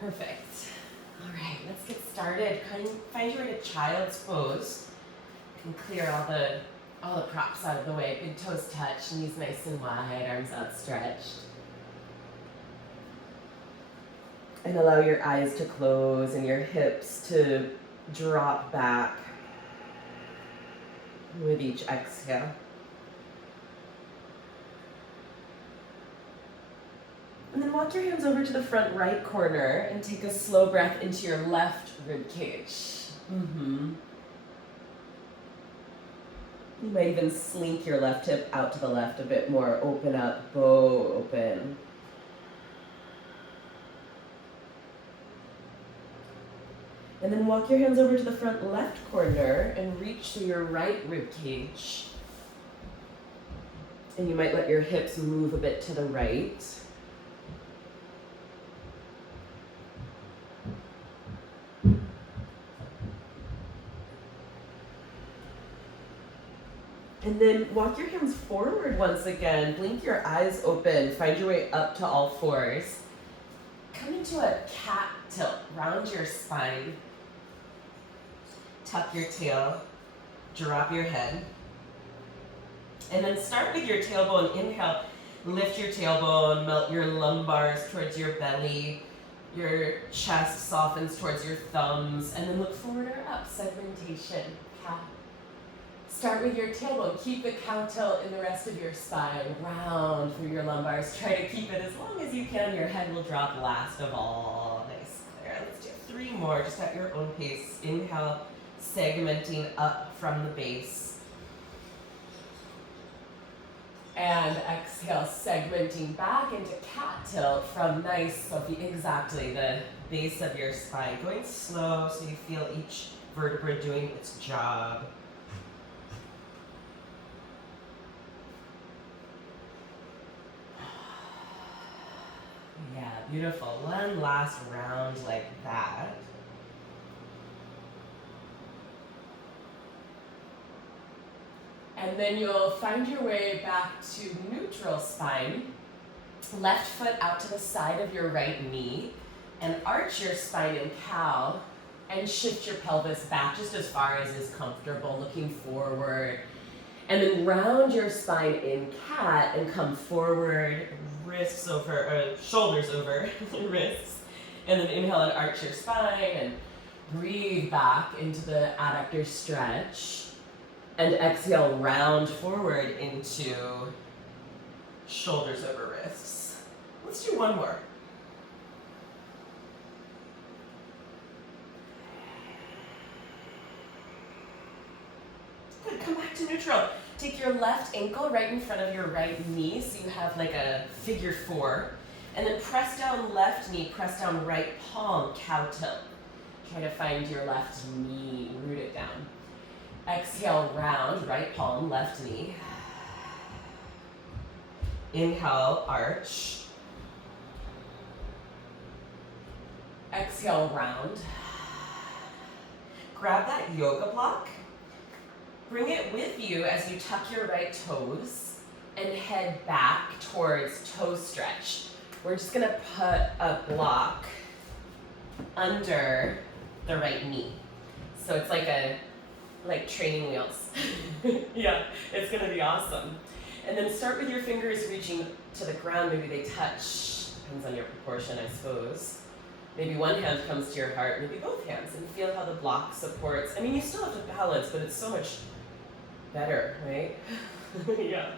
Perfect. All right, let's get started. Find your way to child's pose. You can clear all the props out of the way. Big toes touch, knees nice and wide, arms outstretched. And allow your eyes to close and your hips to drop back with each exhale. And then walk your hands over to the front right corner and take a slow breath into your left rib cage. You might even slink your left hip out to the left a bit more. Open up, bow open. And then walk your hands over to the front left corner and reach through your right rib cage. And you might let your hips move a bit to the right. And then walk your hands forward once again. Blink your eyes open. Find your way up to all fours. Come into a cat tilt. Round your spine. Tuck your tail. Drop your head. And then start with your tailbone. Inhale. Lift your tailbone. Melt your lumbars towards your belly. Your chest softens towards your thumbs. And then look forward or up. Segmentation. Cat. Start with your tailbone. Keep the cow tilt in the rest of your spine. Round through your lumbars. Try to keep it as long as you can. Your head will drop last of all. Nice, clear. Let's do 3 more, just at your own pace. Inhale, segmenting up from the base. And exhale, segmenting back into cat tilt from nice, so exactly the base of your spine. Going slow so you feel each vertebra doing its job. Yeah, beautiful. One last round like that. And then you'll find your way back to neutral spine. Left foot out to the side of your right knee. And arch your spine in cow. And shift your pelvis back just as far as is comfortable, looking forward. And then round your spine in cat and come forward, wrists over, shoulders over wrists. And then inhale and arch your spine and breathe back into the adductor stretch. And exhale, round forward into shoulders over wrists. Let's do one more. Good, come back to neutral. Take your left ankle right in front of your right knee, so you have like a figure 4. And then press down left knee, press down right palm, cow tilt. Try to find your left knee, root it down. Exhale, round, right palm, left knee. Inhale, arch. Exhale, round. Grab that yoga block. Bring it with you as you tuck your right toes and head back towards toe stretch. We're just gonna put a block under the right knee. So it's like training wheels. Yeah, it's gonna be awesome. And then start with your fingers reaching to the ground. Maybe they touch, depends on your proportion, I suppose. Maybe one hand comes to your heart, maybe both hands, and feel how the block supports. I mean, you still have to balance, but it's so much better, right? Yeah.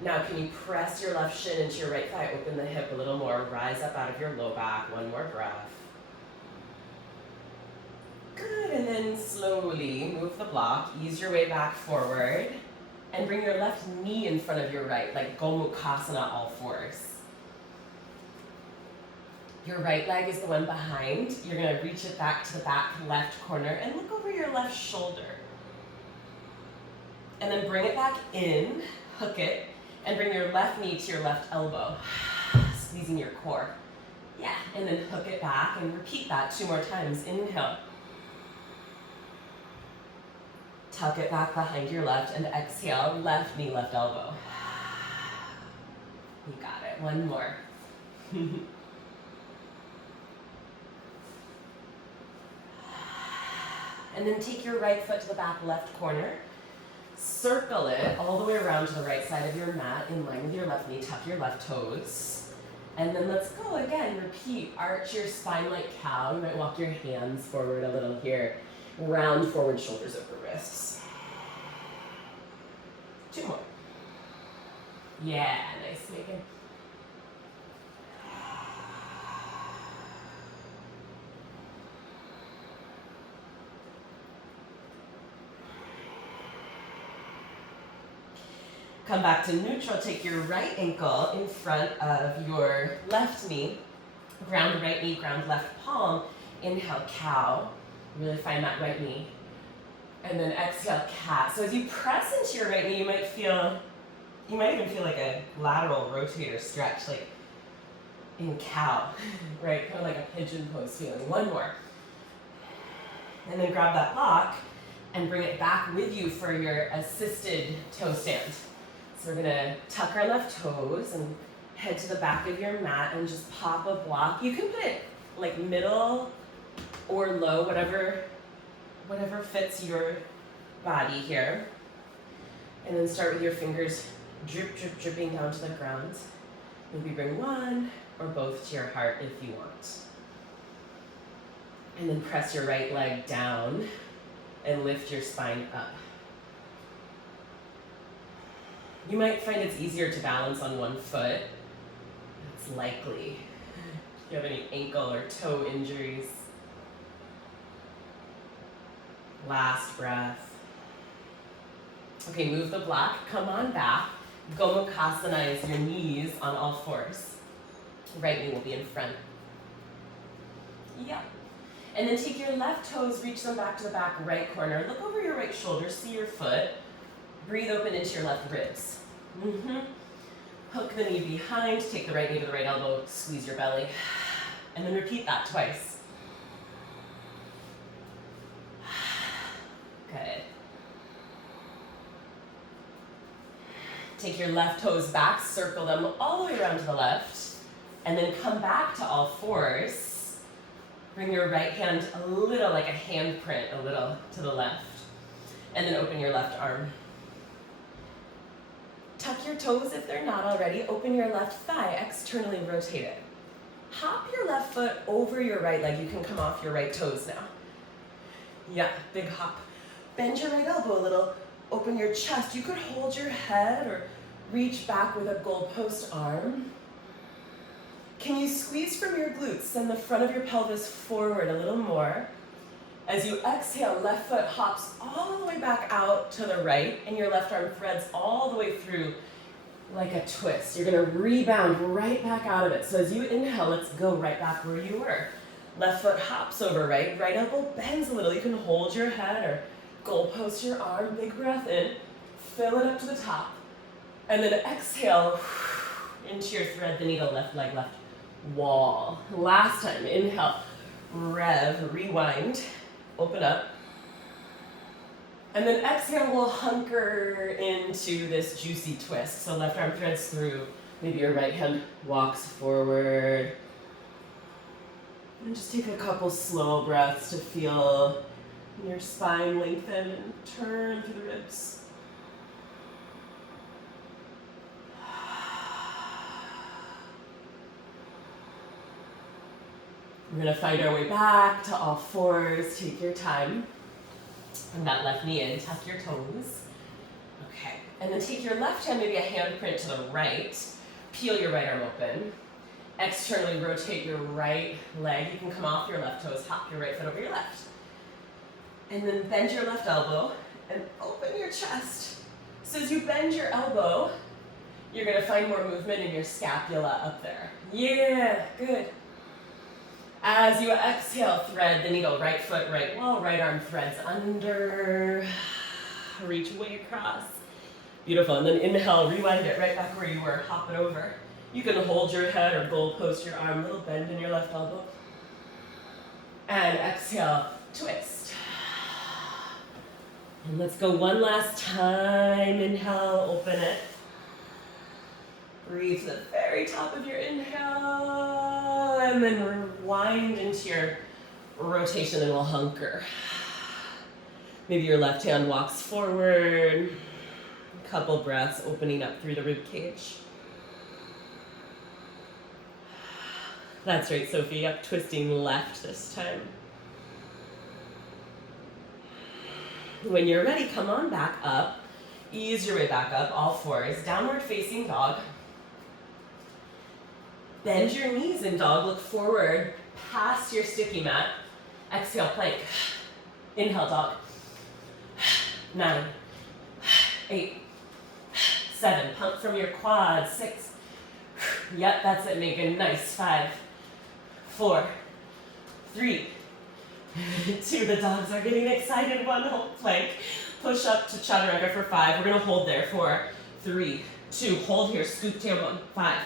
Now, can you press your left shin into your right thigh, open the hip a little more, rise up out of your low back, one more breath. Good, and then slowly move the block, ease your way back forward, and bring your left knee in front of your right, like Gomukhasana, all fours. Your right leg is the one behind. You're gonna reach it back to the back left corner and look over your left shoulder. And then bring it back in, hook it, And bring your left knee to your left elbow, squeezing your core. Yeah, and then hook it back and repeat that 2 more times. Inhale. Tuck it back behind your left and exhale, left knee, left elbow. You got it, 1 more. And then take your right foot to the back left corner. Circle it all the way around to the right side of your mat in line with your left knee. Tuck your left toes. And then let's go again. Repeat. Arch your spine like cow. You might walk your hands forward a little here. Round forward, shoulders over wrists. 2 more. Yeah, nice, Megan. Come back to neutral. Take your right ankle in front of your left knee. Ground right knee, ground left palm. Inhale, cow. Really find that right knee. And then exhale, cat. So as you press into your right knee, you might even feel like a lateral rotator stretch, like in cow, right? Kind of like a pigeon pose feeling. 1 more. And then grab that block and bring it back with you for your assisted toe stand. So we're gonna tuck our left toes and head to the back of your mat and just pop a block. You can put it like middle or low, whatever fits your body here. And then start with your fingers drip, drip, dripping down to the ground. Maybe bring 1 or both to your heart if you want. And then press your right leg down and lift your spine up. You might find it's easier to balance on 1 foot. It's likely. If you have any ankle or toe injuries. Last breath. Okay, move the block, come on back. Gomukhasana is your knees on all 4s. Right knee will be in front. Yeah. And then take your left toes, reach them back to the back right corner. Look over your right shoulder, see your foot. Breathe open into your left ribs. Hook the knee behind, take the right knee to the right elbow, squeeze your belly. And then repeat that twice. Good. Take your left toes back, circle them all the way around to the left, and then come back to all 4s. Bring your right hand a little, like a handprint, a little to the left. And then open your left arm. Tuck your toes if they're not already. Open your left thigh, externally rotate it. Hop your left foot over your right leg. You can come off your right toes now. Yeah, big hop. Bend your right elbow a little. Open your chest. You could hold your head or reach back with a goalpost arm. Can you squeeze from your glutes? Send the front of your pelvis forward a little more. As you exhale, left foot hops all the way back out to the right, and your left arm threads all the way through like a twist. You're gonna rebound right back out of it. So as you inhale, let's go right back where you were. Left foot hops over right, right elbow bends a little. You can hold your head or goalpost your arm, big breath in, fill it up to the top. And then exhale into your thread the needle, left leg, left wall. Last time, inhale, rev, rewind. Open up. And then exhale, we'll hunker into this juicy twist. So left arm threads through. Maybe your right hand walks forward. And just take a couple slow breaths to feel your spine lengthen and turn through the ribs. We're gonna find our way back to all 4s. Take your time. Bring that left knee in, tuck your toes. Okay, and then take your left hand, maybe a handprint to the right. Peel your right arm open. Externally rotate your right leg. You can come off your left toes, hop your right foot over your left. And then bend your left elbow and open your chest. So as you bend your elbow, you're gonna find more movement in your scapula up there. Yeah, good. As you exhale, thread the needle, right foot, right wall, right arm threads under. Reach way across. Beautiful, and then inhale, rewind it right back where you were, hop it over. You can hold your head or goalpost your arm, little bend in your left elbow. And exhale, twist. And let's go one last time. Inhale, open it. Breathe to the very top of your inhale, and then rewind into your rotation, and we'll hunker. Maybe your left hand walks forward. A couple breaths, opening up through the rib cage. That's right, Sophie. Up, twisting left this time. When you're ready, come on back up. Ease your way back up, all fours. Downward facing dog. Bend your knees in dog. Look forward past your sticky mat. Exhale, plank. Inhale, dog. 9, 8, 7. Pump from your quads. 6. Yep, that's it, Megan. Nice. 5, 4, 3, 2. The dogs are getting excited. 1, hold plank. Push up to chaturanga for 5. We're gonna hold there. 4, 3, 2. Hold here. Scoop tailbone. 5,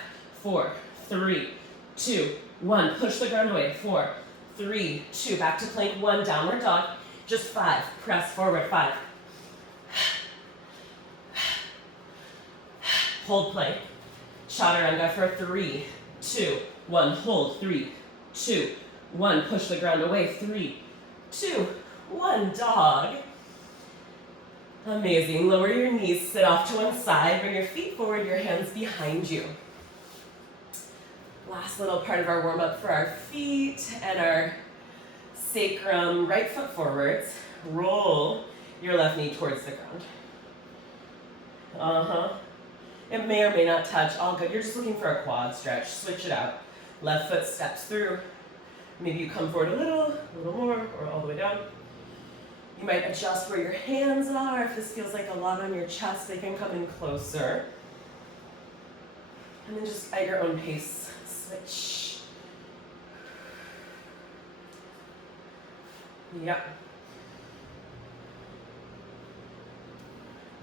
4, 3, 2, 1. Push the ground away. 4, 3, 2. Back to plank 1. Downward dog. Just 5. Press forward. 5. Hold plank. Chaturanga for 3, 2, 1. Hold. 3, 2, 1. Push the ground away. 3, 2, 1. Dog. Amazing. Lower your knees. Sit off to one side. Bring your feet forward. Your hands behind you. Last little part of our warm-up for our feet and our sacrum. Right foot forwards. Roll your left knee towards the ground. It may or may not touch. All good. You're just looking for a quad stretch. Switch it out. Left foot steps through. Maybe you come forward a little more, or all the way down. You might adjust where your hands are. If this feels like a lot on your chest, they can come in closer. And then just at your own pace, switch. Yep.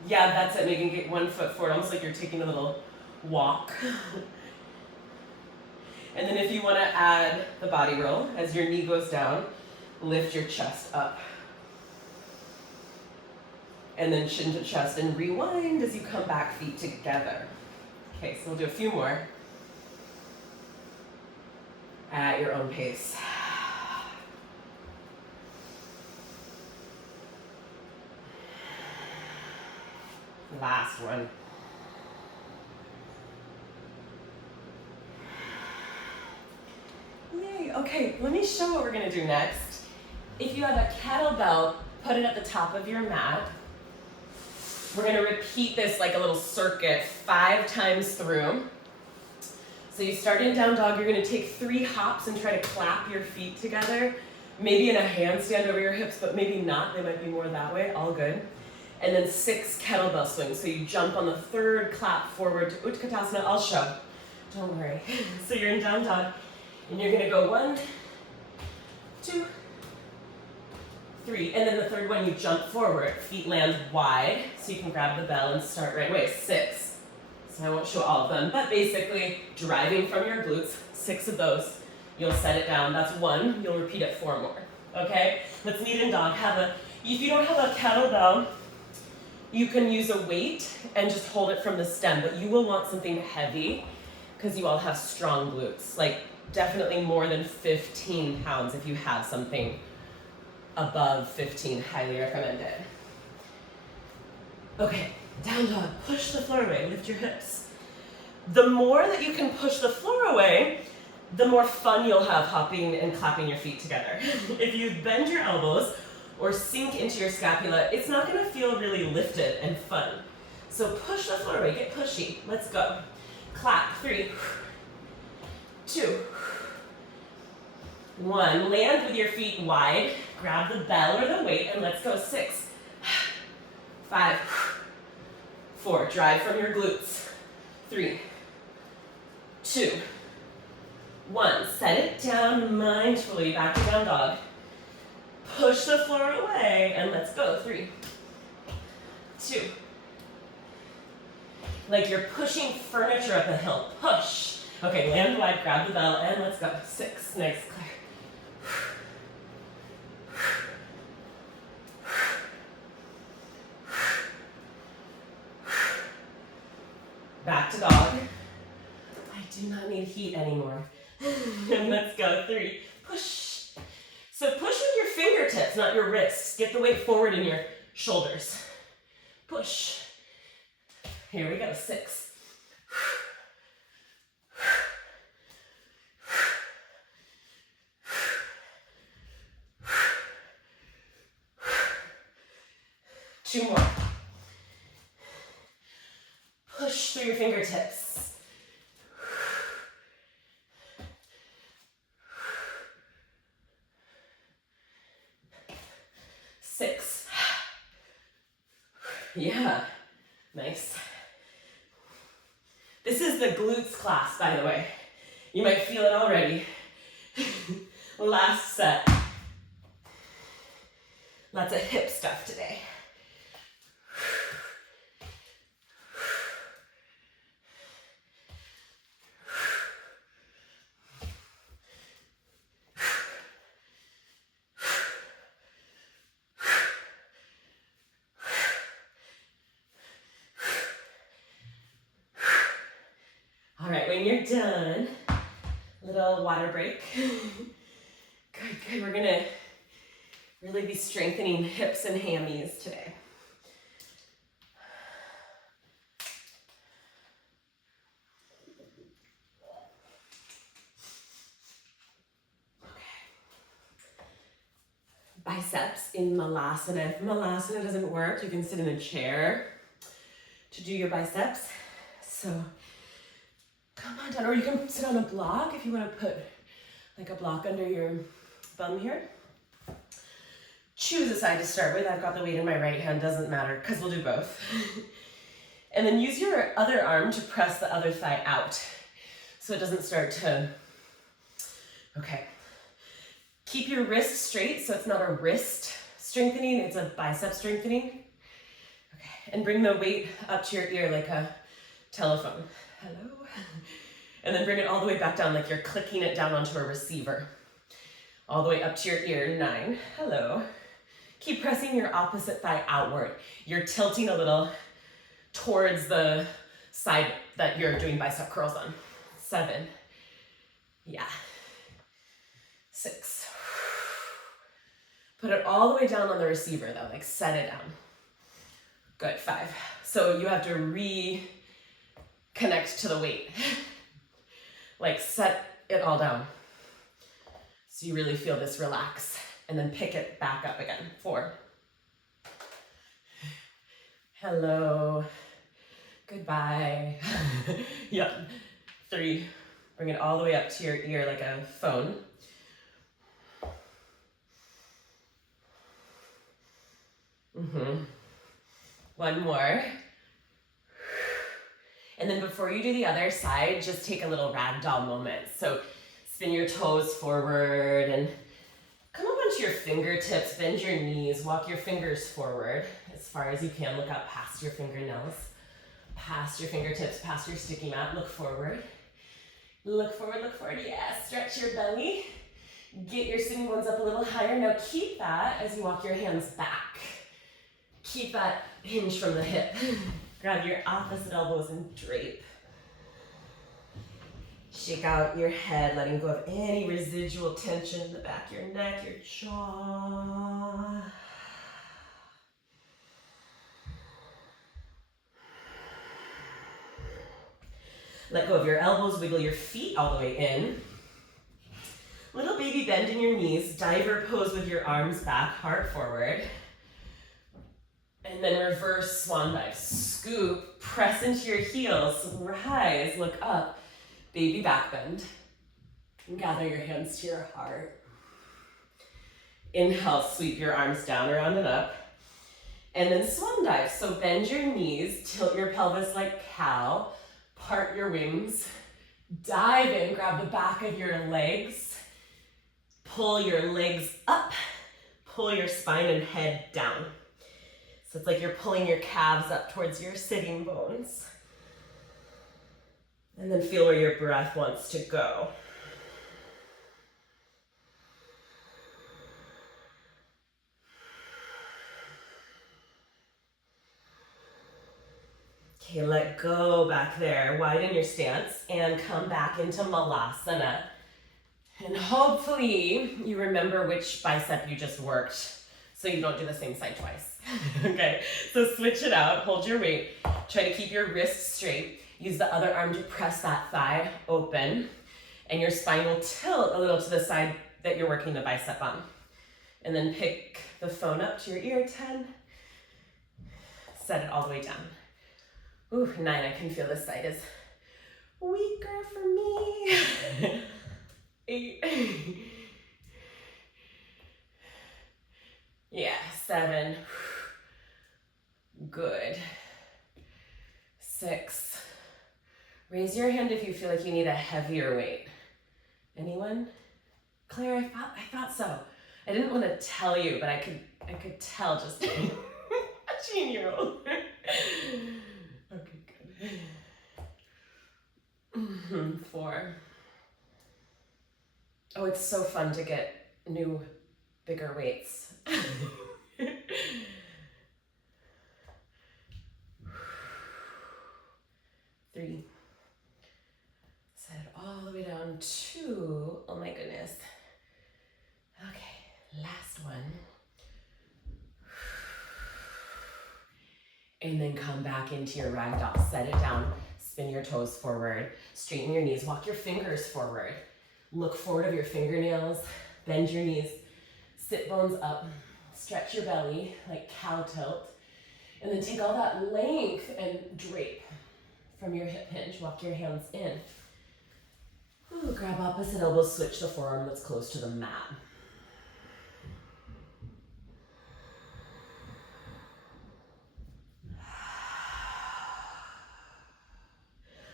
Yeah, that's it. Maybe get 1 foot forward, almost like you're taking a little walk. And then if you want to add the body roll, as your knee goes down, lift your chest up. And then chin to chest and rewind as you come back, feet together. Okay, so we'll do a few more at your own pace. Last one. Yay, okay, let me show what we're gonna do next. If you have a kettlebell, put it at the top of your mat. We're gonna repeat this like a little circuit 5 times through. So you start in down dog, you're gonna take 3 hops and try to clap your feet together. Maybe in a handstand over your hips, but maybe not, they might be more that way, all good. And then 6 kettlebell swings. So you jump on the 3rd clap forward to Utkatasana. I'll show, don't worry. So you're in down dog, and you're gonna go 1, 2, 3. And then the 3rd one, you jump forward. Feet land wide, so you can grab the bell and start right away. 6. So I won't show all of them, but basically driving from your glutes, 6 of those. You'll set it down. That's 1. You'll repeat it 4 more. Okay? Let's meet in dog. If you don't have a kettlebell, you can use a weight and just hold it from the stem, but you will want something heavy because you all have strong glutes. Like definitely more than 15 pounds if you have something above 15, highly recommended. Okay, down dog, push the floor away, lift your hips. The more that you can push the floor away, the more fun you'll have hopping and clapping your feet together. If you bend your elbows or sink into your scapula, it's not gonna feel really lifted and fun. So push the floor away, get pushy. Let's go. Clap, 3, 2, 1. Land with your feet wide. Grab the bell or the weight and let's go. 6, 5, 4. Drive from your glutes. 3, 2, 1. Set it down mindfully, back to down dog. Push the floor away and let's go. 3, 2, like you're pushing furniture up a hill. Push. Okay, land wide, grab the bell, and let's go. 6, nice, clear. Back to dog. I do not need heat anymore. And let's go, 3, push. So push with your fingertips, not your wrists. Get the weight forward in your shoulders. Push. Here we go, 6. 2 more. Push through your fingertips. 6. Yeah, nice. This is the glutes class, by the way. You might feel it already. Last set. Lots of hip stuff today. All right, when you're done, little water break. Good, good. We're gonna really be strengthening hips and hammies today. Biceps in Malasana. If Malasana doesn't work, you can sit in a chair to do your biceps. So come on down, or you can sit on a block if you want to put like a block under your bum here. Choose a side to start with. I've got the weight in my right hand, doesn't matter, because we'll do both. And then use your other arm to press the other thigh out so it doesn't start to, okay. Keep your wrist straight, so it's not a wrist strengthening, it's a bicep strengthening. Okay, and bring the weight up to your ear like a telephone. Hello. And then bring it all the way back down like you're clicking it down onto a receiver. All the way up to your ear, 9. Hello. Keep pressing your opposite thigh outward. You're tilting a little towards the side that you're doing bicep curls on. 7. Yeah. 6. Put it all the way down on the receiver though, like set it down. Good, 5. So you have to reconnect to the weight. Like set it all down. So you really feel this relax, and then pick it back up again. 4. Hello. Goodbye. Yep. 3. Bring it all the way up to your ear like a phone. Mm-hmm. 1 more. And then before you do the other side, just take a little ragdoll moment. So spin your toes forward and come up onto your fingertips, bend your knees, walk your fingers forward as far as you can. Look out past your fingernails, past your fingertips, past your sticky mat. Look forward. Look forward, look forward. Yes, stretch your belly. Get your sitting bones up a little higher. Now keep that as you walk your hands back. Keep that hinge from the hip. Grab your opposite elbows and drape. Shake out your head, letting go of any residual tension in the back of your neck, your jaw. Let go of your elbows, wiggle your feet all the way in. Little baby bend in your knees, diver pose with your arms back, heart forward. And then reverse swan dive. Scoop, press into your heels, rise, look up, baby back bend. And gather your hands to your heart. Inhale, sweep your arms down, around and up. And then swan dive. So bend your knees, tilt your pelvis like cow, part your wings, dive in, grab the back of your legs, pull your legs up, pull your spine and head down. So it's like you're pulling your calves up towards your sitting bones. And then feel where your breath wants to go. Okay, let go back there. Widen your stance and come back into Malasana. And hopefully you remember which bicep you just worked so you don't do the same side twice. Okay, so switch it out, hold your weight, try to keep your wrists straight. Use the other arm to press that thigh open, and your spine will tilt a little to the side that you're working the bicep on. And then pick the phone up to your ear, 10. Set it all the way down. Ooh, 9, I can feel this side is weaker for me. 8. Yeah, 7. Good. 6. Raise your hand if you feel like you need a heavier weight. Anyone? Claire, I thought so. I didn't want to tell you, but I could tell just watching you. Okay, good. 4. Oh, it's so fun to get new, bigger weights. 3. Set it all the way down. 2. Oh my goodness. Okay, last one. And then come back into your ragdoll. Set it down. Spin your toes forward. Straighten your knees. Walk your fingers forward. Look forward of your fingernails. Bend your knees. Sit bones up. Stretch your belly like cow tilt. And then take all that length and drape from your hip hinge. Walk your hands in. Ooh, grab opposite elbows. Switch the forearm that's close to the mat.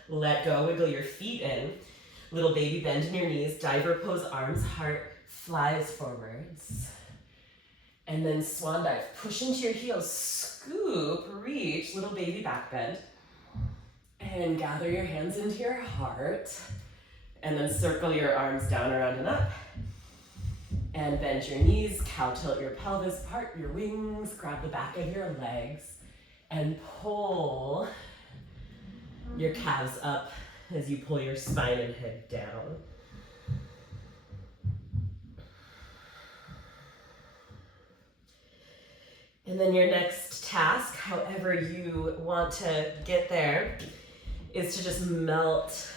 Let go, wiggle your feet in. Little baby bend in your knees, diver pose, arms, heart flies forwards. And then swan dive, push into your heels, scoop, reach, little baby back bend. And gather your hands into your heart. And then circle your arms down, around, and up. And bend your knees, cow tilt your pelvis, part your wings, grab the back of your legs, and pull your calves up as you pull your spine and head down. And then your next task, however you want to get there, is to just melt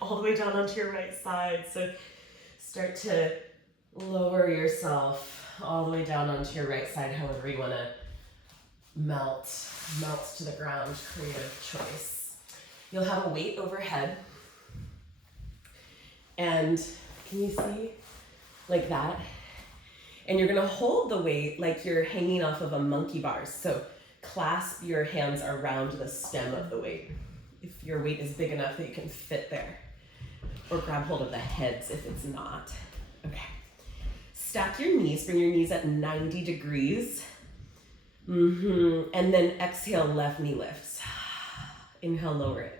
all the way down onto your right side. So start to lower yourself all the way down onto your right side, however you want to melt to the ground, creative choice. You'll have a weight overhead, and can you see, like that? And you're gonna hold the weight like you're hanging off of a monkey bars. So clasp your hands around the stem of the weight, if your weight is big enough that you can fit there. Or grab hold of the heads if it's not. Okay. Stack your knees, bring your knees at 90 degrees. And then exhale, left knee lifts. Inhale, lower it.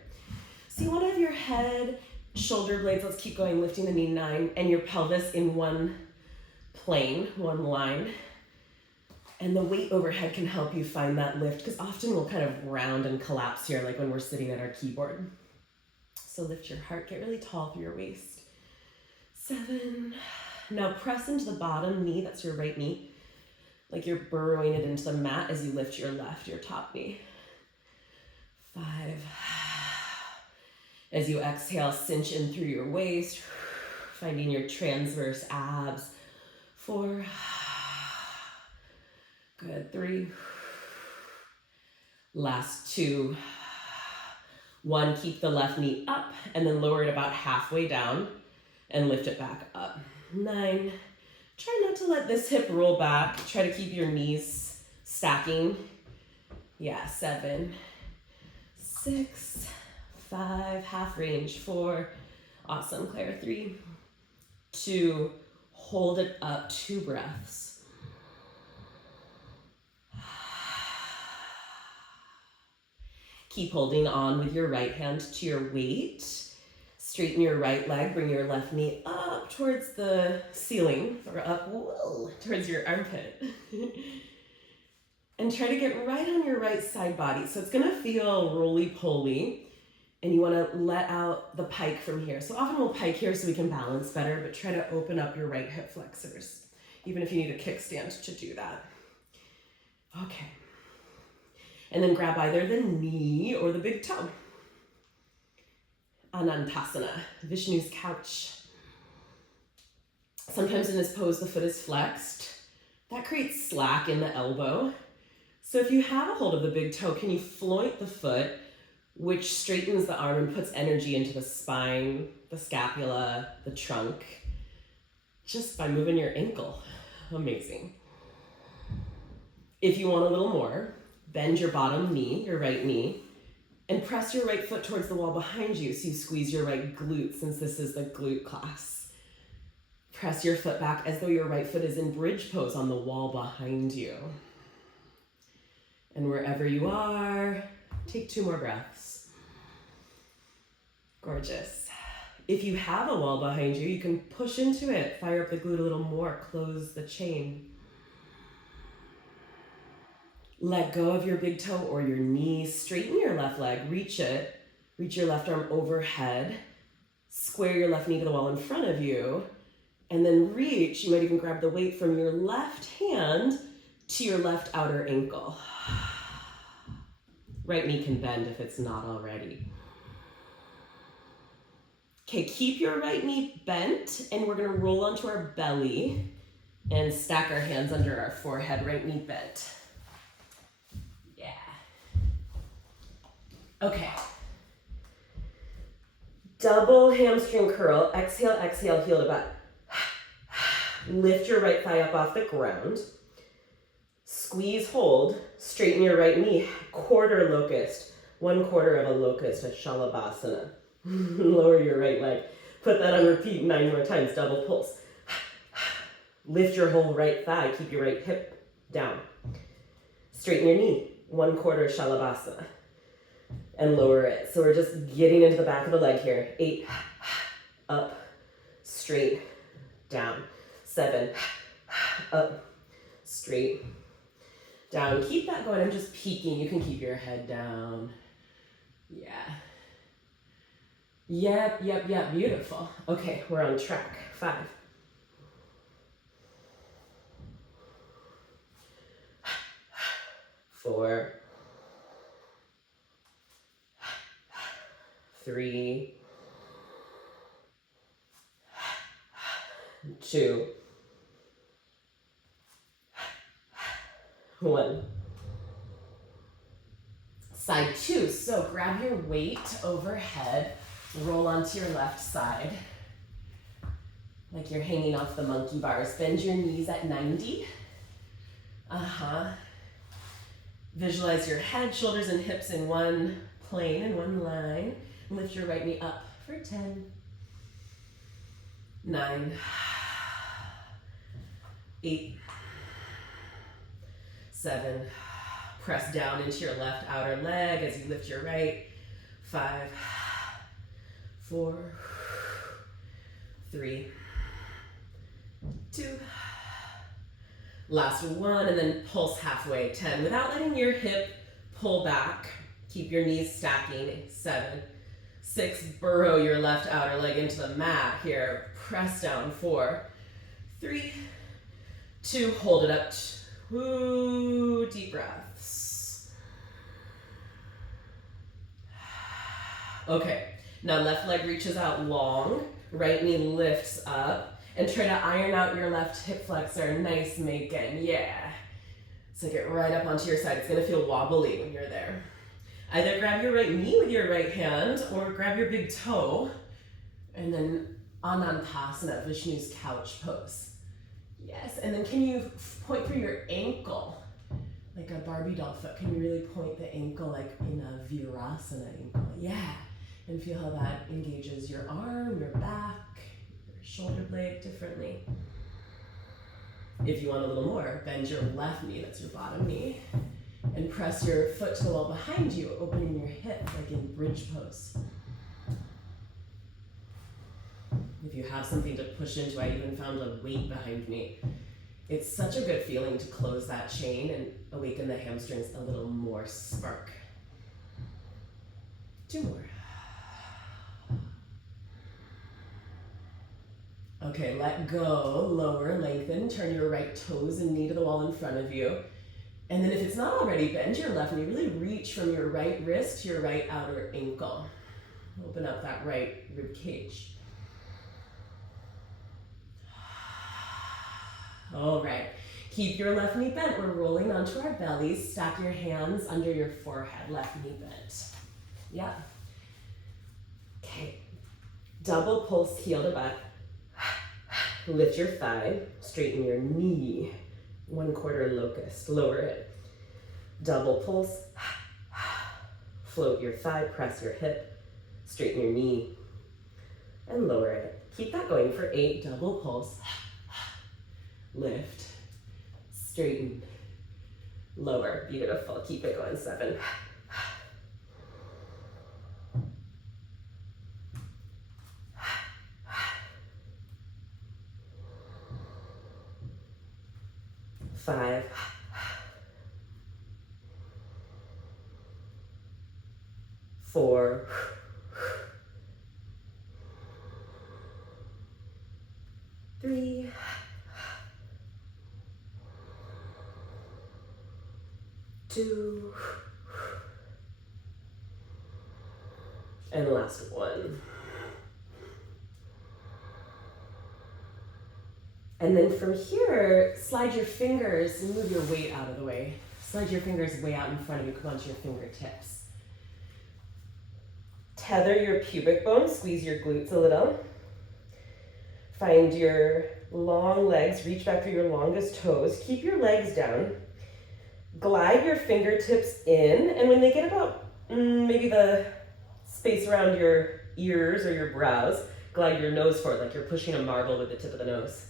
So you want to have your head, shoulder blades, let's keep going, lifting the knee 9, and your pelvis in one plane, one line. And the weight overhead can help you find that lift, because often we'll kind of round and collapse here, like when we're sitting at our keyboard. So lift your heart, get really tall through your waist. 7. Now press into the bottom knee, that's your right knee, like you're burrowing it into the mat as you lift your left, your top knee. 5. As you exhale, cinch in through your waist, finding your transverse abs. 4. Good. 3. Last 2. 1, keep the left knee up and then lower it about halfway down and lift it back up. 9. Try not to let this hip roll back. Try to keep your knees stacking. Yeah, 7. 6. 5, half range. 4, awesome, Claire. 3, 2, hold it up, 2 breaths. Keep holding on with your right hand to your weight. Straighten your right leg, bring your left knee up towards the ceiling, or up, towards your armpit. And try to get right on your right side body. So it's gonna feel roly-poly, and you wanna let out the pike from here. So often we'll pike here so we can balance better, but try to open up your right hip flexors, even if you need a kickstand to do that. Okay. And then grab either the knee or the big toe. Anantasana, Vishnu's couch. Sometimes in this pose, the foot is flexed. That creates slack in the elbow. So if you have a hold of the big toe, can you float the foot, which straightens the arm and puts energy into the spine, the scapula, the trunk, just by moving your ankle. Amazing. If you want a little more, bend your bottom knee, your right knee, and press your right foot towards the wall behind you so you squeeze your right glute, since this is the glute class. Press your foot back as though your right foot is in bridge pose on the wall behind you. And wherever you are, take 2 more breaths. Gorgeous. If you have a wall behind you, you can push into it, fire up the glute a little more, close the chain. Let go of your big toe or your knee, straighten your left leg, reach it, reach your left arm overhead, square your left knee to the wall in front of you, and then reach, you might even grab the weight from your left hand to your left outer ankle. Right knee can bend if it's not already. Okay, keep your right knee bent, and we're gonna roll onto our belly and stack our hands under our forehead, right knee bent. Yeah. Okay. Double hamstring curl, exhale, exhale, heel to butt. Lift your right thigh up off the ground. Squeeze, hold, straighten your right knee, quarter locust, 1/4 of a locust, a shalabhasana. Lower your right leg. Put that on repeat 9 more times, double pulse. Lift your whole right thigh, keep your right hip down. Straighten your knee, 1/4 shalabhasana. And lower it. So we're just getting into the back of the leg here. 8, up, straight, down. 7, up, straight, down. Keep that going. I'm just peeking. You can keep your head down. Yeah. Yep. Beautiful. Okay, we're on track. 5. 4. 3. 2. 1. Side 2. So grab your weight overhead, roll onto your left side, like you're hanging off the monkey bars. Bend your knees at 90. Visualize your head, shoulders, and hips in one plane, in one line. Lift your right knee up for 10. 9. 8. 7. Press down into your left outer leg as you lift your right. 5. 4. 3. 2. Last one, and then pulse halfway. 10. Without letting your hip pull back, keep your knees stacking. 7. 6. Burrow your left outer leg into the mat here. Press down. 4. 3. 2. Hold it up. 2 deep breaths. Okay, now left leg reaches out long, right knee lifts up, and try to iron out your left hip flexor. Nice, Macon, yeah. So get right up onto your side. It's gonna feel wobbly when you're there. Either grab your right knee with your right hand or grab your big toe, and then Anantasana, Vishnu's couch pose. Yes, and then can you point for your ankle, like a Barbie doll foot? Can you really point the ankle like in a Virasana ankle? Yeah, and feel how that engages your arm, your back, your shoulder blade differently. If you want a little more, bend your left knee, that's your bottom knee, And press your foot to the wall behind you, opening your hip like in bridge pose. If you have something to push into, I even found a weight behind me. It's such a good feeling to close that chain and awaken the hamstrings a little more spark. 2 more. Okay, let go, lower, lengthen, turn your right toes and knee to the wall in front of you. And then if it's not already, bend your left knee. Really reach from your right wrist to your right outer ankle. Open up that right rib cage. All right, keep your left knee bent. We're rolling onto our bellies. Stack your hands under your forehead, left knee bent. Yeah. Okay, double pulse heel to butt. Lift your thigh, straighten your knee. 1/4 locust, lower it. Double pulse. Float your thigh, press your hip, straighten your knee, and lower it. Keep that going for 8, double pulse. Lift, straighten, lower. Beautiful, keep it going, 7. 5. 4. 3. 2. And last 1. And then from here, slide your fingers and move your weight out of the way. Slide your fingers way out in front of you, come onto your fingertips. Tether your pubic bone, squeeze your glutes a little. Find your long legs, reach back through your longest toes. Keep your legs down. Glide your fingertips in, and when they get about maybe the space around your ears or your brows, glide your nose forward like you're pushing a marble with the tip of the nose.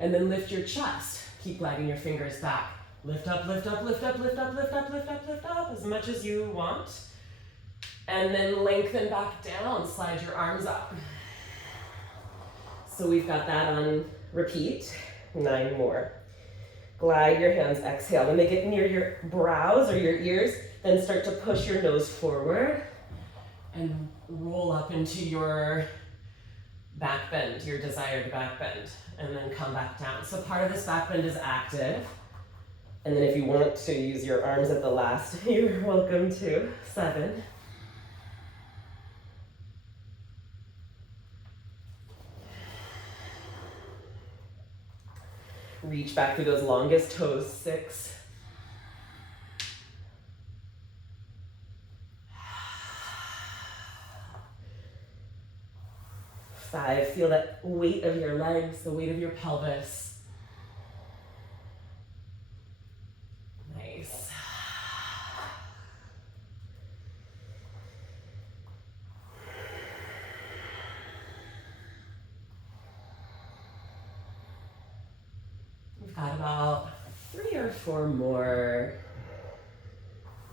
And then lift your chest. Keep gliding your fingers back. Lift up, lift up, lift up, lift up, lift up, lift up, lift up, as much as you want. And then lengthen back down, slide your arms up. So we've got that on repeat. 9 more. Glide your hands, exhale. When they get near your brows or your ears, then start to push your nose forward and roll up into your back bend, your desired back bend, and then come back down. So part of this back bend is active. And then if you want to use your arms at the last, you're welcome to. 7. Reach back through those longest toes. 6. 5. Feel that weight of your legs, the weight of your pelvis. Nice. We've got about 3 or 4 more.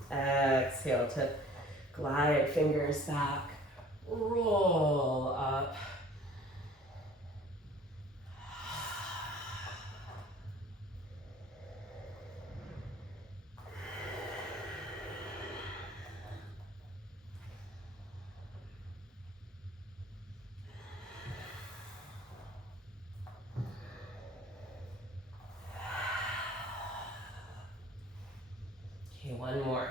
Exhale to glide fingers back, roll up. Okay, 1 more.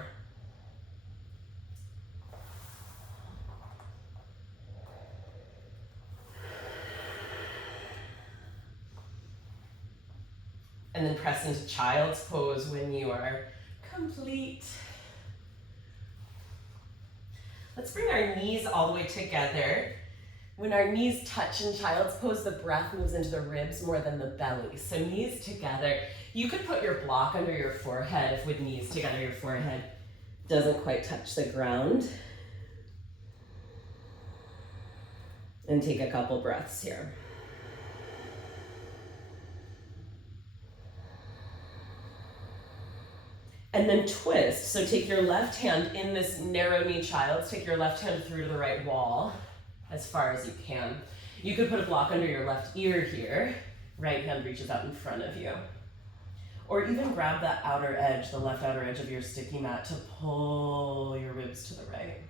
And then press into child's pose when you are complete. Let's bring our knees all the way together. When our knees touch in child's pose, the breath moves into the ribs more than the belly. So knees together. You could put your block under your forehead if with knees together your forehead doesn't quite touch the ground. And take a couple breaths here. And then twist. So take your left hand in this narrow knee child's, take your left hand through to the right wall as far as you can. You could put a block under your left ear here. Right hand reaches out in front of you. Or even grab that outer edge, the left outer edge of your sticky mat to pull your ribs to the right.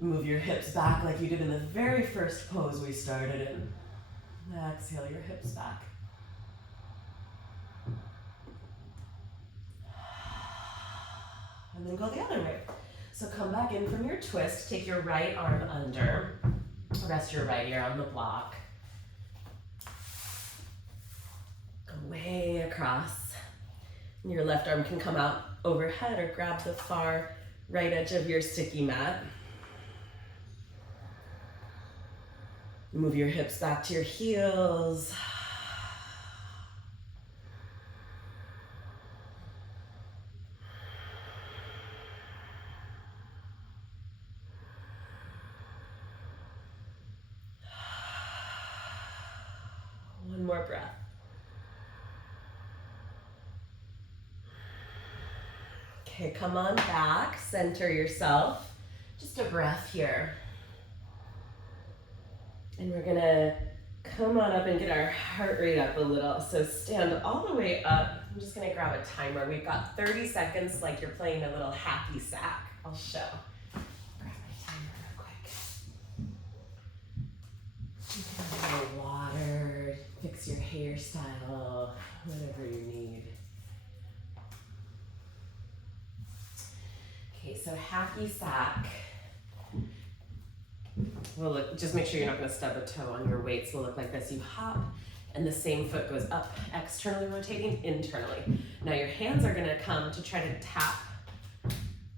Move your hips back like you did in the very first pose we started in. Exhale your hips back. And then go the other way. So come back in from your twist, take your right arm under, rest your right ear on the block. Go way across. And your left arm can come out overhead or grab the far right edge of your sticky mat. Move your hips back to your heels. One more breath. Okay, come on back, center yourself. Just a breath here. And we're gonna come on up and get our heart rate up a little. So stand all the way up. I'm just gonna grab a timer. We've got 30 seconds like you're playing a little hacky sack. I'll show. Grab my timer real quick. You can have a little water, fix your hairstyle, whatever you need. Okay, so hacky sack. Will look, just make sure you're not going to stub a toe on your weights. Will look like this. You hop, and the same foot goes up, externally rotating, internally. Now your hands are going to come to try to tap.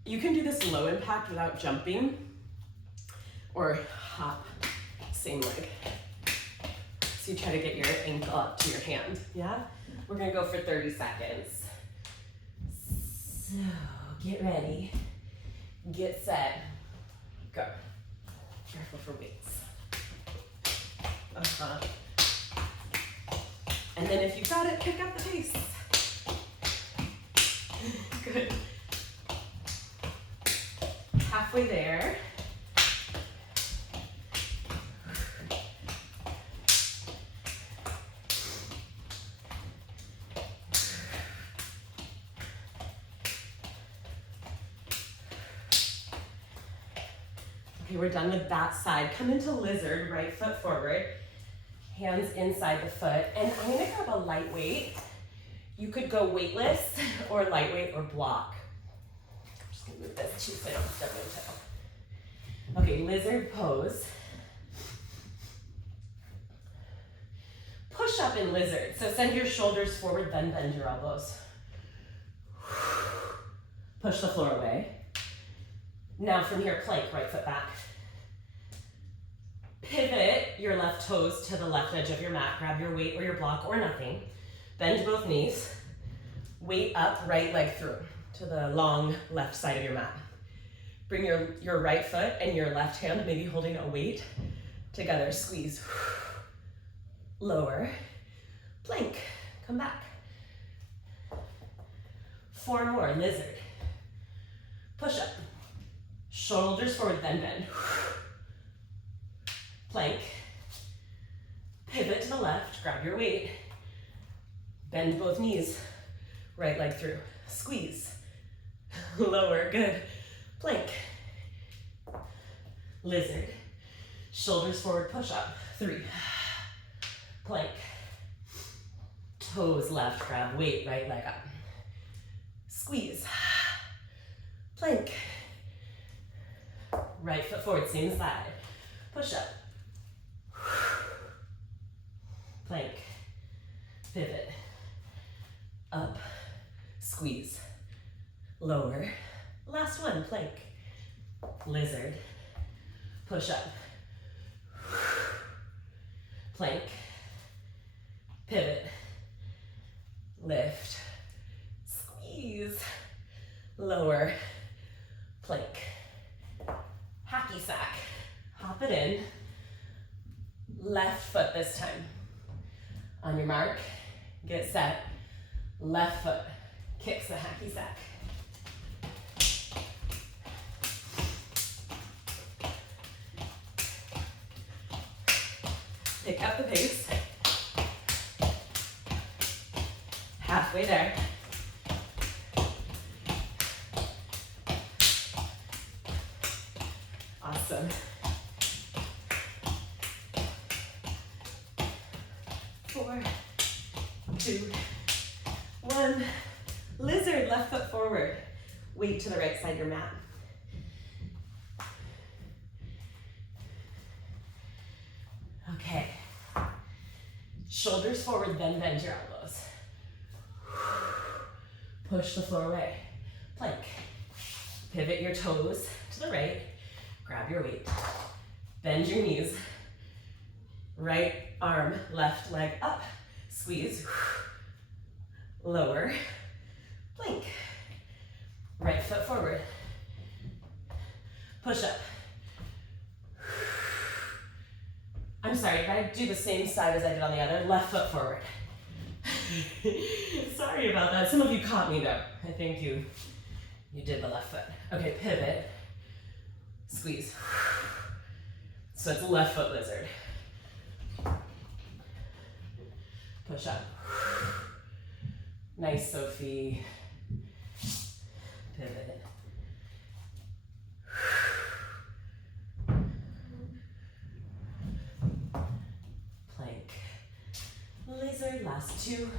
You can do this low impact without jumping, or hop, same leg. So you try to get your ankle up to your hand, yeah? We're going to go for 30 seconds. So get ready, get set, go. Careful for weights. And then if you've got it, pick up the pace. Good. Halfway there. Okay, we're done with that side. Come into lizard, right foot forward, hands inside the foot, and I'm gonna grab a lightweight. You could go weightless or lightweight or block. I'm just gonna move this too so I don't stub my toe. Okay, lizard pose. Push up in lizard. So send your shoulders forward, then bend your elbows. Push the floor away. Now from here, plank, right foot back. Pivot your left toes to the left edge of your mat. Grab your weight or your block or nothing. Bend both knees. Weight up, right leg through to the long left side of your mat. Bring your right foot and your left hand, maybe holding a weight, together. Squeeze. Lower. Plank. Come back. 4 more. Lizard. Push up. Shoulders forward, then bend. Plank. Pivot to the left, grab your weight. Bend both knees. Right leg through. Squeeze. Lower, good. Plank. Lizard. Shoulders forward, push up. 3. Plank. Toes left, grab weight, right leg up. Squeeze. Plank. Right foot forward, same side. Push up. Plank. Pivot. Up. Squeeze. Lower. Last one, plank. Lizard. Push up. Plank. Pivot. Lift. Squeeze. Lower. Plank. Hacky sack. Hop foot in, left foot this time. On your mark, get set, left foot kicks the hacky sack. Pick up the pace. Halfway there. Awesome. 4, 2, 1. Lizard, left foot forward. Weight to the right side of your mat. Okay. Shoulders forward, then bend your elbows. Push the floor away. Plank. Pivot your toes to the right. Grab your weight. Bend your knees. Right arm, left leg up. Squeeze. Lower. Plank. Right foot forward. Push up. I'm sorry, did I do the same side as I did on the other? Left foot forward. Sorry about that. Some of you caught me though. I think you did the left foot. Okay, pivot. Squeeze. So it's a left foot lizard. Push up. Nice, Sophie. Pivot. Plank. Lizard, last 2.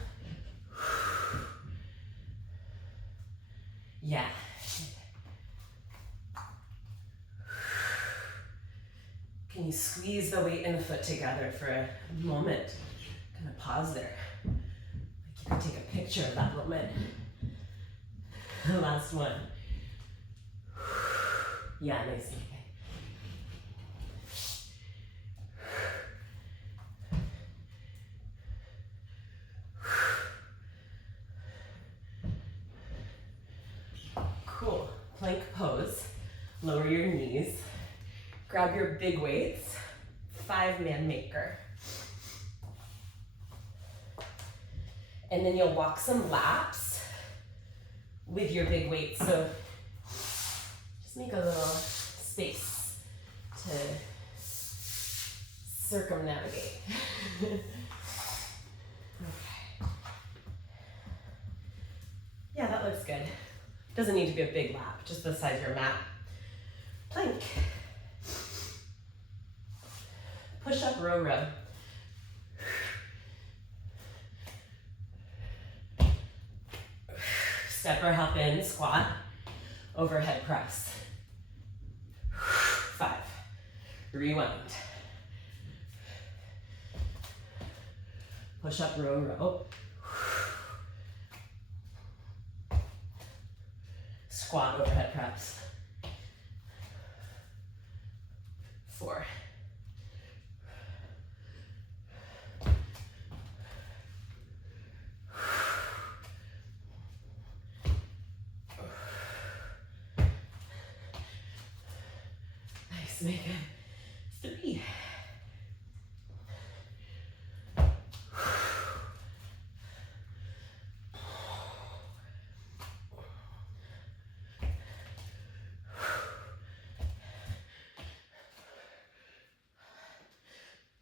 Yeah. Can you squeeze the weight and the foot together for a moment? Kind of pause there. Like you can take a picture of that moment. Last one. Yeah, nice. Cool. Plank pose. Lower your knees. Grab your big weights. 5-man maker. And then you'll walk some laps with your big weights. So just make a little space to circumnavigate. Okay. Yeah, that looks good. Doesn't need to be a big lap, just the size of your mat. Plank. Push up, row, row. Step or hop in, squat, overhead press. 5. Rewind. Push up, row, row. Squat, overhead press. 4. Nice, Megan. 3.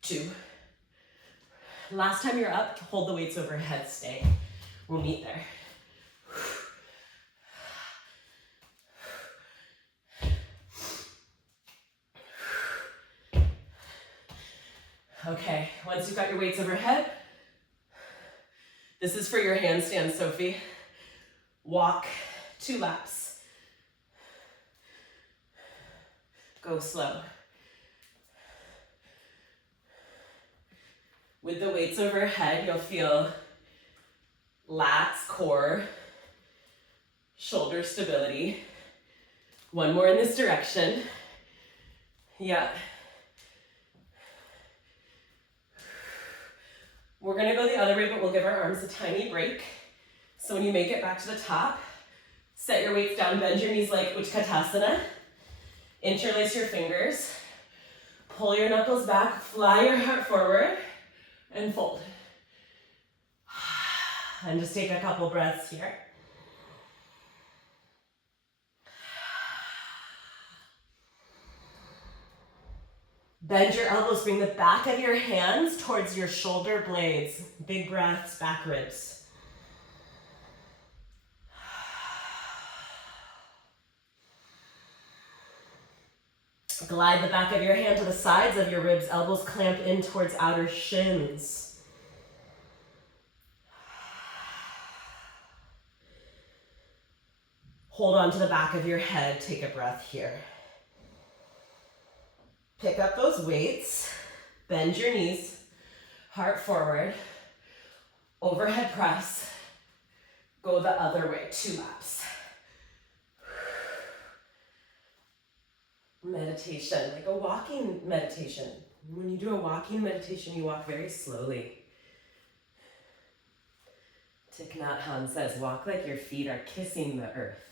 2. Last time you're up, hold the weights overhead, stay. We'll meet there. Okay, once you've got your weights overhead, this is for your handstand, Sophie. Walk 2 laps. Go slow. With the weights overhead, you'll feel lats, core, shoulder stability. 1 more in this direction. Yeah. We're gonna go the other way, but we'll give our arms a tiny break. So when you make it back to the top, set your weights down, bend your knees like Utkatasana. Interlace your fingers. Pull your knuckles back, fly your heart forward, and fold. And just take a couple breaths here. Bend your elbows, bring the back of your hands towards your shoulder blades. Big breaths, back ribs. Glide the back of your hand to the sides of your ribs, elbows clamp in towards outer shins. Hold on to the back of your head, take a breath here. Pick up those weights, bend your knees, heart forward, overhead press, go the other way, 2 laps. Meditation, like a walking meditation. When you do a walking meditation, you walk very slowly. Thich Nhat Hanh says, walk like your feet are kissing the earth.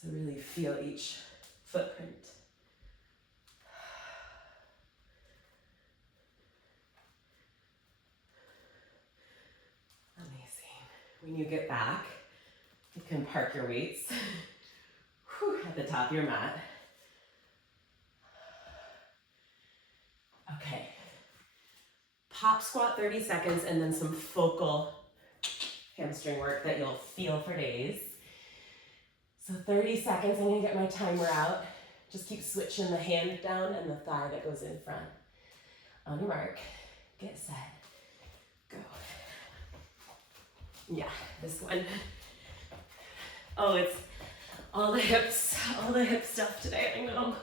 So really feel each footprint. Amazing. When you get back, you can park your weights at the top of your mat. Okay. Pop squat 30 seconds and then some focal hamstring work that you'll feel for days. So 30 seconds, I'm gonna get my timer out. Just keep switching the hand down and the thigh that goes in front. On your mark, get set, go. Yeah, this one. Oh, it's all the hip stuff today, I know.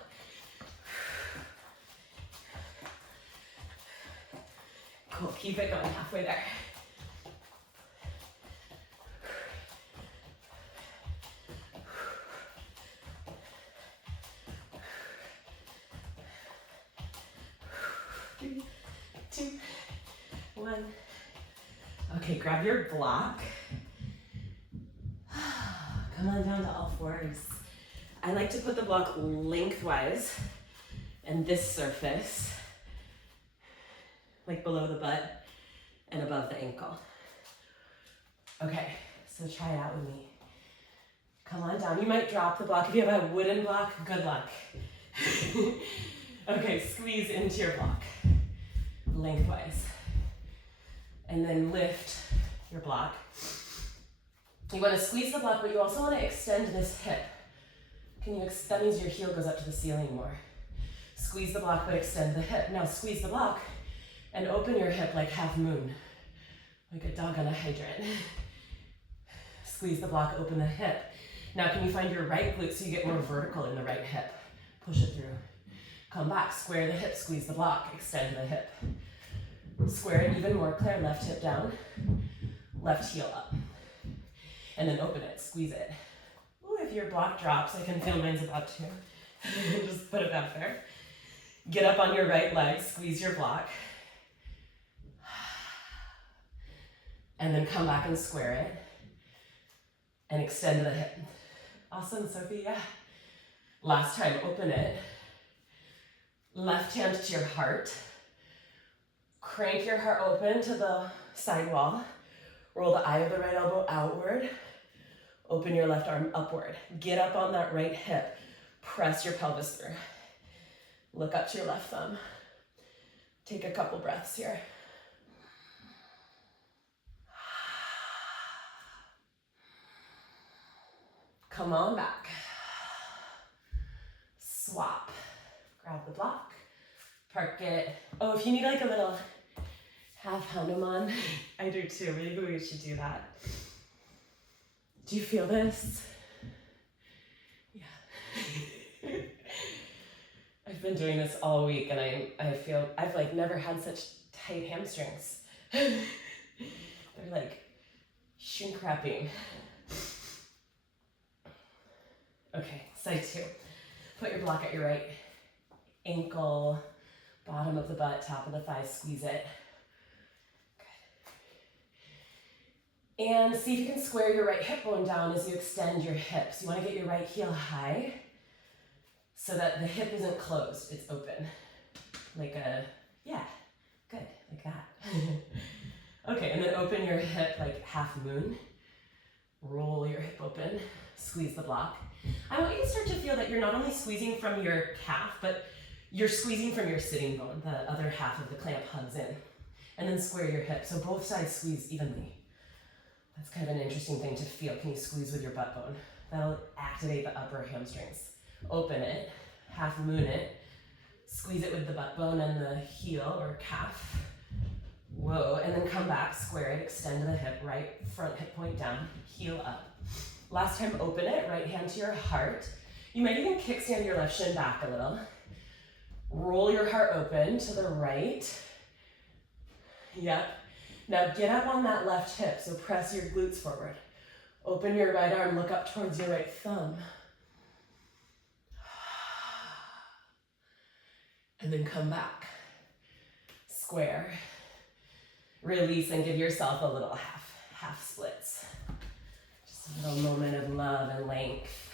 Cool, keep it going halfway there. Three, 2, 1. Okay, grab your block. Come on down to all fours. I like to put the block lengthwise and this surface, like below the butt and above the ankle. Okay, so try it out with me. Come on down. You might drop the block. If you have a wooden block, good luck. Okay, squeeze into your block, lengthwise. And then lift your block. You want to squeeze the block, but you also want to extend this hip. That means your heel goes up to the ceiling more. Squeeze the block, but extend the hip. Now squeeze the block and open your hip like half moon, like a dog on a hydrant. Squeeze the block, open the hip. Now can you find your right glute so you get more vertical in the right hip? Push it through. Come back, square the hip, squeeze the block, extend the hip. Square it even more, Claire, left hip down, left heel up. And then open it, squeeze it. Ooh, if your block drops, I can feel mine's about to. Just put it back there. Get up on your right leg, squeeze your block. And then come back and square it. And extend the hip. Awesome, Sophia. Last time, open it. Left hand to your heart. Crank your heart open to the side wall. Roll the eye of the right elbow outward. Open your left arm upward. Get up on that right hip. Press your pelvis through. Look up to your left thumb. Take a couple breaths here. Come on back. Swap. Grab the block. Park it. Oh, if you need like a little half Hanuman, I do too. Maybe we should do that. Do you feel this? Yeah. I've been doing this all week and I feel I've like never had such tight hamstrings. They're like shrink wrapping. Okay, side 2. Put your block at your right ankle, bottom of the butt, top of the thigh, squeeze it. Good. And see if you can square your right hip bone down as you extend your hips. You want to get your right heel high. so that the hip isn't closed, it's open. Like yeah, good, like that. Okay, and then open your hip like half moon. Roll your hip open, squeeze the block. I want you to start to feel that you're not only squeezing from your calf, but you're squeezing from your sitting bone. The other half of the clamp hugs in. And then square your hip, so both sides squeeze evenly. That's kind of an interesting thing to feel. Can you squeeze with your butt bone? That'll activate the upper hamstrings. Open it, half moon it, squeeze it with the butt bone and the heel or calf. Whoa, and then come back, square it, extend to the hip, right front hip point down, heel up. Last time, open it, right hand to your heart. You might even kickstand your left shin back a little. Roll your heart open to the right. Yep. Now get up on that left hip, so press your glutes forward. Open your right arm, look up towards your right thumb. And then come back. Square. Release and give yourself a little half splits. Just a little moment of love and length.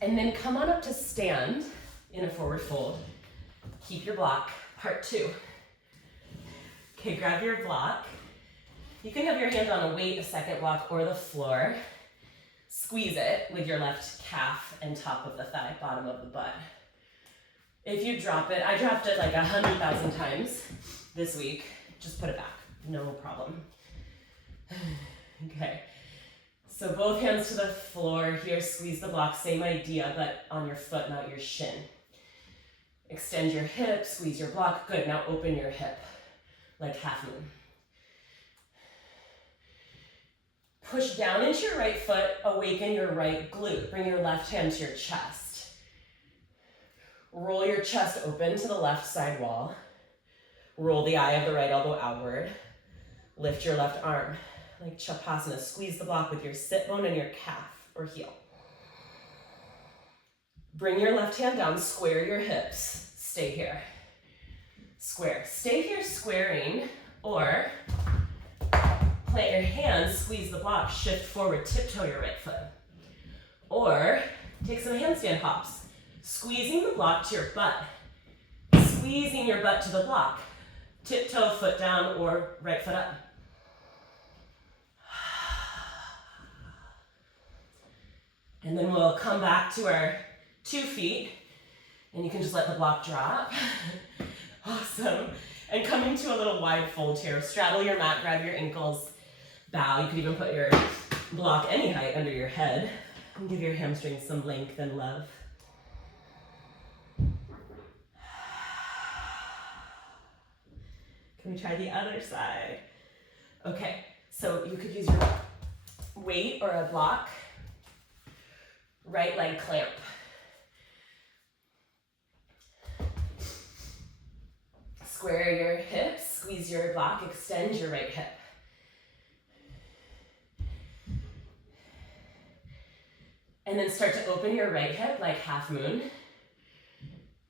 And then come on up to stand in a forward fold. Keep your block, part 2. Okay, grab your block. You can have your hand on a weight, a second block, or the floor. Squeeze it with your left calf and top of the thigh, bottom of the butt. If you drop it, I dropped it like 100,000 times this week. Just put it back, no problem. Okay, so both hands to the floor here, squeeze the block, same idea, but on your foot, not your shin. Extend your hip, squeeze your block. Good, now open your hip, like half moon. Push down into your right foot, awaken your right glute. Bring your left hand to your chest. Roll your chest open to the left side wall. Roll the eye of the right elbow outward. Lift your left arm, like Chapasana. Squeeze the block with your sit bone and your calf or heel. Bring your left hand down, square your hips. Stay here. Square. Stay here squaring, or plant your hands, squeeze the block, shift forward, tiptoe your right foot. Or take some handstand hops, squeezing the block to your butt, squeezing your butt to the block, tiptoe foot down or right foot up. And then we'll come back to our 2 feet, and you can just let the block drop. Awesome. And come into a little wide fold here. Straddle your mat, grab your ankles, bow. You could even put your block any height under your head and give your hamstrings some length and love. Can we try the other side? Okay, so you could use your weight or a block. Right leg clamp. Square your hips, squeeze your block, extend your right hip. And then start to open your right hip like half moon.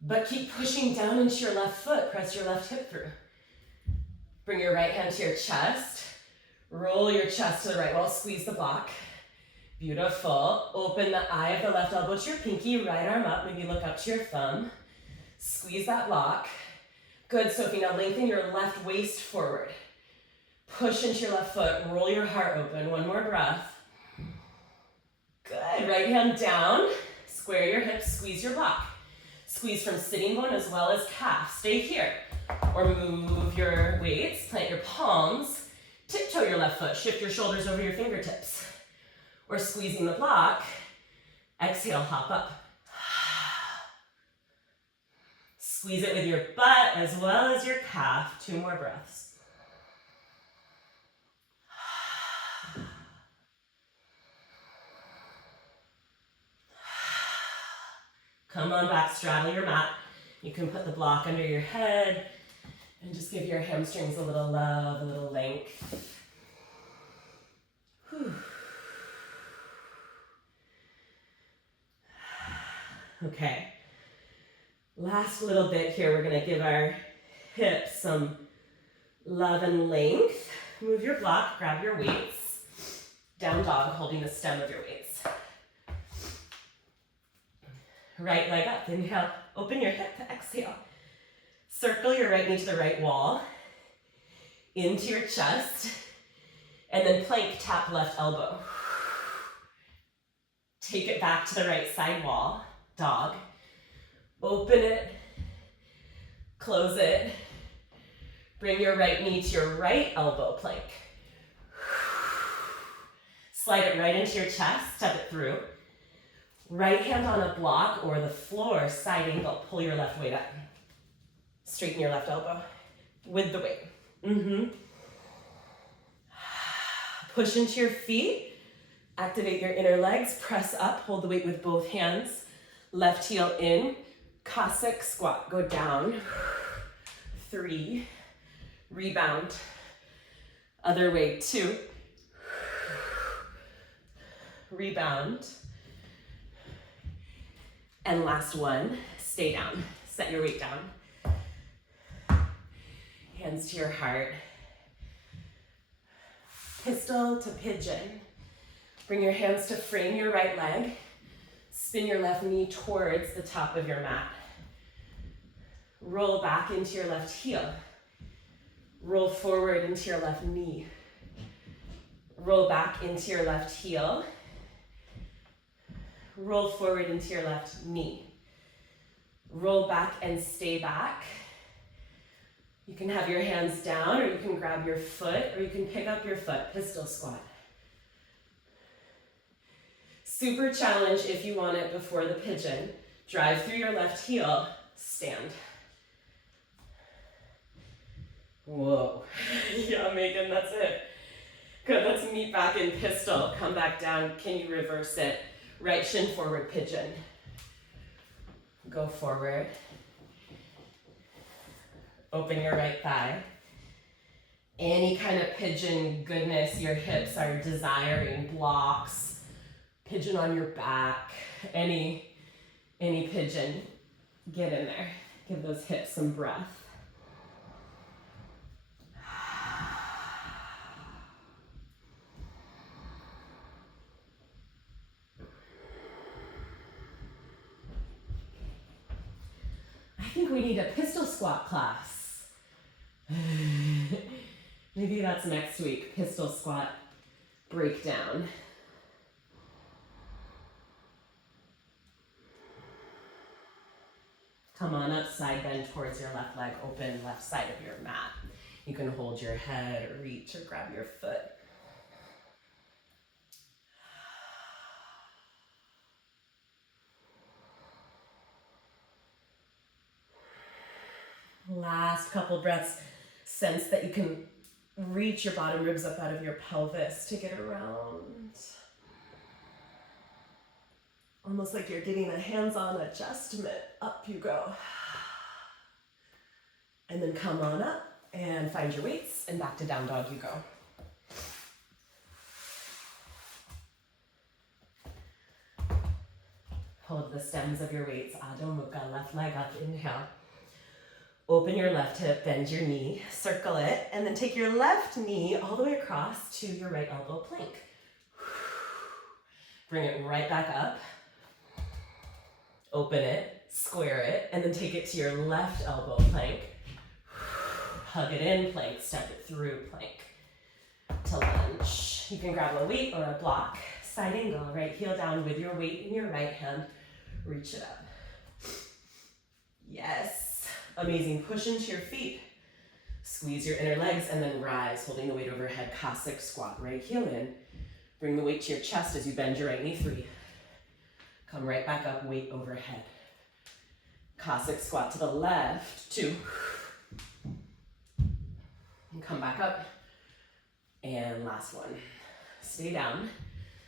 But keep pushing down into your left foot, press your left hip through. Bring your right hand to your chest. Roll your chest to the right wall, squeeze the block. Beautiful. Open the eye of the left elbow to your pinky, right arm up, maybe look up to your thumb. Squeeze that block. Good, Sophie. Now lengthen your left waist forward. Push into your left foot, roll your heart open. One more breath. Good. Right hand down, square your hips, squeeze your block. Squeeze from sitting bone as well as calf. Stay here. Or move your weights, plant your palms, tiptoe your left foot, shift your shoulders over your fingertips. Or squeezing the block, exhale, hop up. Squeeze it with your butt as well as your calf. 2 more breaths. Come on back, straddle your mat. You can put the block under your head and just give your hamstrings a little love, a little length. Whew. Okay, last little bit here. We're gonna give our hips some love and length. Move your block, grab your weights. Down dog, holding the stem of your weights. Right leg up, inhale, open your hip, exhale. Circle your right knee to the right wall, into your chest, and then plank, tap left elbow. Take it back to the right side wall, dog. Open it, close it. Bring your right knee to your right elbow, plank. Slide it right into your chest, step it through. Right hand on a block or the floor, side angle, pull your left weight up. Straighten your left elbow with the weight. Push into your feet, activate your inner legs, press up, hold the weight with both hands. Left heel in, Cossack squat, go down. 3, rebound. Other way, 2. Rebound. And last one, stay down. Set your weight down. Hands to your heart. Pistol to pigeon. Bring your hands to frame your right leg. Spin your left knee towards the top of your mat. Roll back into your left heel. Roll forward into your left knee. Roll back into your left heel. Roll forward into your left knee. Roll back and stay back. You can have your hands down, or you can grab your foot, or you can pick up your foot, pistol squat. Super challenge if you want it before the pigeon. Drive through your left heel, stand. Whoa. Yeah, Megan, that's it. Good, let's meet back in pistol. Come back down, can you reverse it? Right shin forward, pigeon. Go forward. Open your right thigh. Any kind of pigeon goodness your hips are desiring, blocks, pigeon on your back, any pigeon, get in there. Give those hips some breath. I think we need a pistol squat class. Maybe that's next week, pistol squat breakdown. Come on up, side bend towards your left leg, open left side of your mat. You can hold your head or reach or grab your foot. Last couple breaths. Sense that you can reach your bottom ribs up out of your pelvis to get around. Almost like you're getting a hands-on adjustment. Up you go. And then come on up and find your weights and back to down dog you go. Hold the stems of your weights. Adho Mukha, left leg up, inhale. Open your left hip, bend your knee, circle it, and then take your left knee all the way across to your right elbow plank. Bring it right back up. Open it, square it, and then take it to your left elbow plank. Hug it in, plank, step it through, plank. To lunge. You can grab a weight or a block. Side angle, right heel down with your weight in your right hand. Reach it up. Yes. Amazing. Push into your feet. Squeeze your inner legs and then rise, holding the weight overhead. Cossack squat. Right heel in. Bring the weight to your chest as you bend your right knee. 3. Come right back up, weight overhead. Cossack squat to the left. 2. And come back up. And last one. Stay down.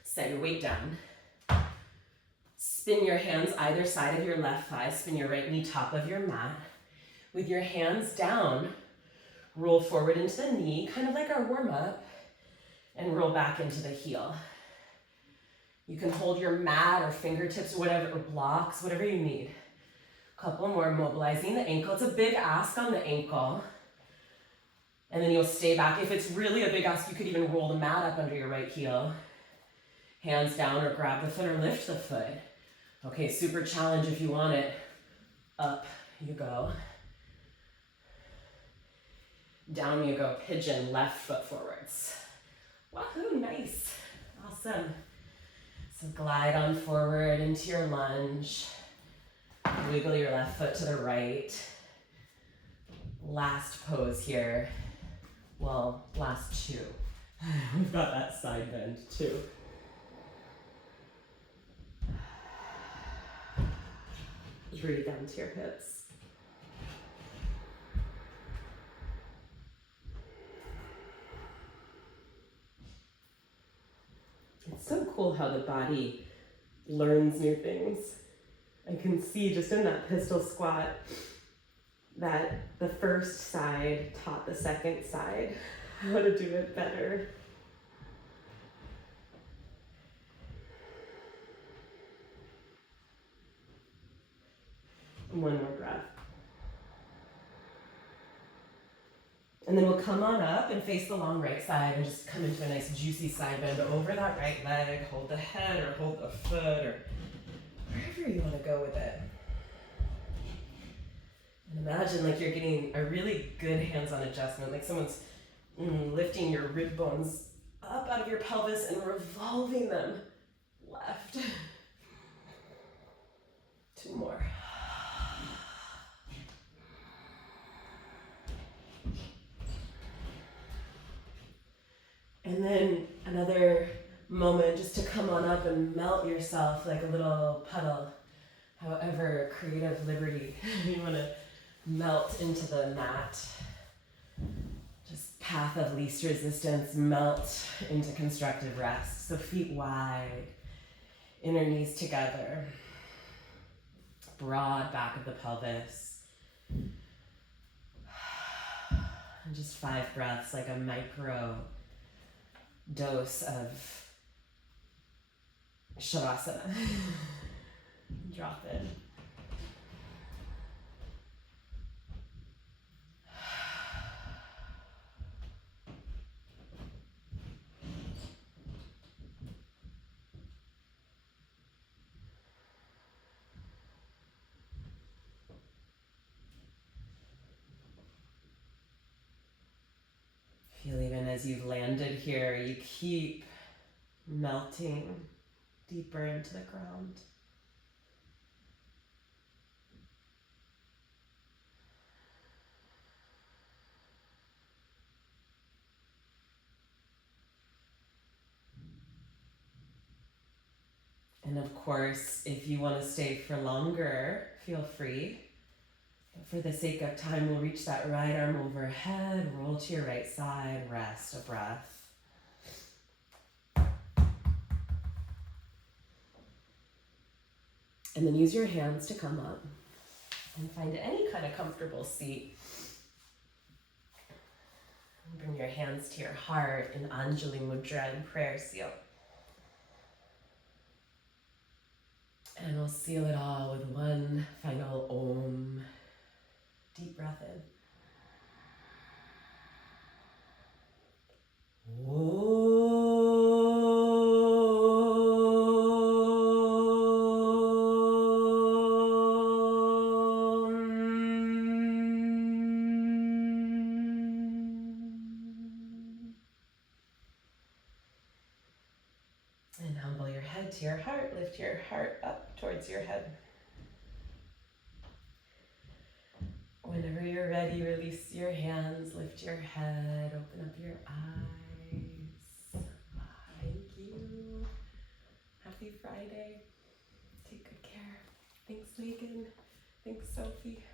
Set your weight down. Spin your hands either side of your left thigh. Spin your right knee top of your mat. With your hands down, roll forward into the knee, kind of like our warm-up, and roll back into the heel. You can hold your mat or fingertips, whatever, or blocks, whatever you need. Couple more, mobilizing the ankle. It's a big ask on the ankle. And then you'll stay back. If it's really a big ask, you could even roll the mat up under your right heel. Hands down or grab the foot or lift the foot. Okay, super challenge if you want it. Up you go. Down you go, pigeon, left foot forwards. Wahoo, nice. Awesome. So glide on forward into your lunge. Wiggle your left foot to the right. Last pose here. Well, last two. We've got that side bend too. Breathe down to your hips. It's so cool how the body learns new things. I can see just in that pistol squat that the first side taught the second side how to do it better. One more breath. And then we'll come on up and face the long right side and just come into a nice juicy side bend over that right leg. Hold the head or hold the foot or wherever you want to go with it. And imagine like you're getting a really good hands-on adjustment, like someone's lifting your rib bones up out of your pelvis and revolving them left. Two more. And then another moment just to come on up and melt yourself like a little puddle. However, creative liberty you want to melt into the mat. Just path of least resistance, melt into constructive rest. So feet wide, inner knees together. Broad back of the pelvis. And just 5 breaths, like a micro dose of Shavasana. Drop it. Feel even as you've landed here, you keep melting deeper into the ground. And of course, if you want to stay for longer, feel free. But for the sake of time, we'll reach that right arm overhead, roll to your right side, rest a breath. And then use your hands to come up and find any kind of comfortable seat. Bring your hands to your heart in Anjali Mudra and prayer seal. And we'll seal it all with one final Om. Deep breath in. And humble your head to your heart. Lift your heart up towards your head. Whenever you're ready, release your hands, lift your head, open up your eyes. Thank you. Happy Friday. Take good care. Thanks, Megan. Thanks, Sophie.